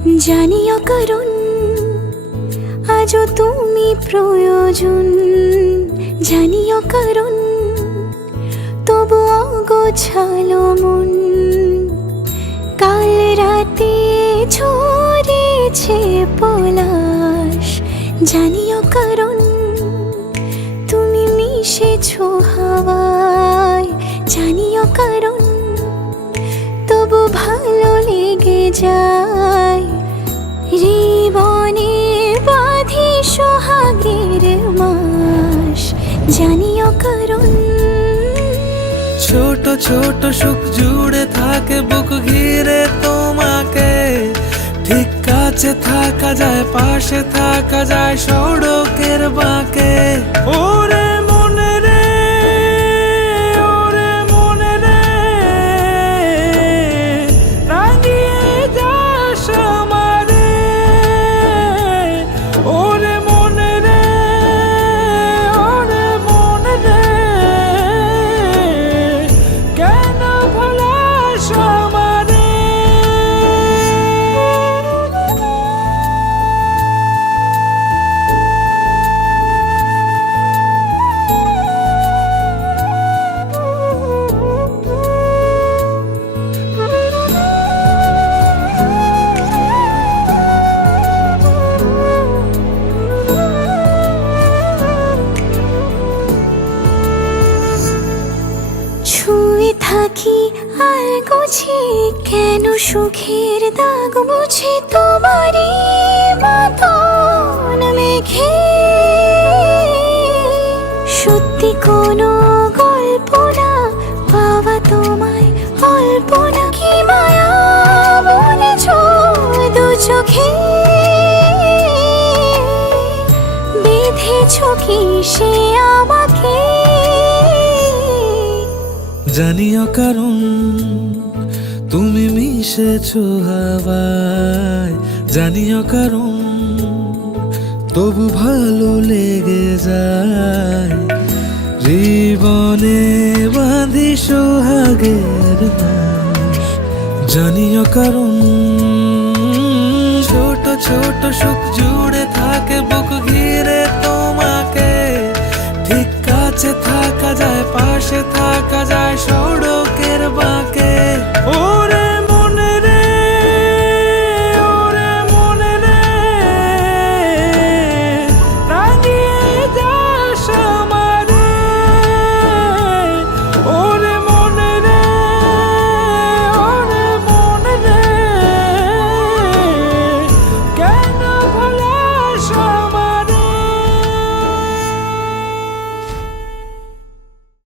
জানিও কারণ আজও তুমি প্রয়োজন, জানিও কারণ তবু অগোছালো মন। কাল রাতে ঝরেছে পলাশ, জানিও কারণ তুমি মিশেছো হাওয়ায়, জানিও কারণ তবু ভালো লেগে যায়। জীবনে বাঁধি সোহাগের মাস, জানিও কারণ ছোট ছোট সুখ জুড়ে থাকে বুক ঘিরে তোমাকে। ঠিক কাছে থাকা যায়, পাশে থাকা যায় সড়কের বাঁকে। ওরে মনে রে, ওরে মনে রে, রাঙিয়ে যাস আমারে। ওরে মনে রে, ওরে মনে রে, কেন ভোলাস আমারে। ছুঁয়ে থাকি আর গুছি কেন সুখের দাগ মুছে তোমারই মতন মেঘে। সত্যি কোনো গল্প না পাওয়া তোমায় অল্প না, কি মায়া বলেছ দু চোখে। বেঁধেছ কি সে আমাকে, জানিও কারণ তুমি মিশেছো হাওয়ায়, জানিও কারণ তবু ভালো লেগে যায়। জীবনে বাঁধি সোহাগের মাস, জানিও কারণ ছোট ছোট সুখ জুড়ে থাকে বুক ঘিরে তোমাকে। ঠিক কাছে থাকা যায়, পাশে থাকা যায় সড়কের বাঁকে।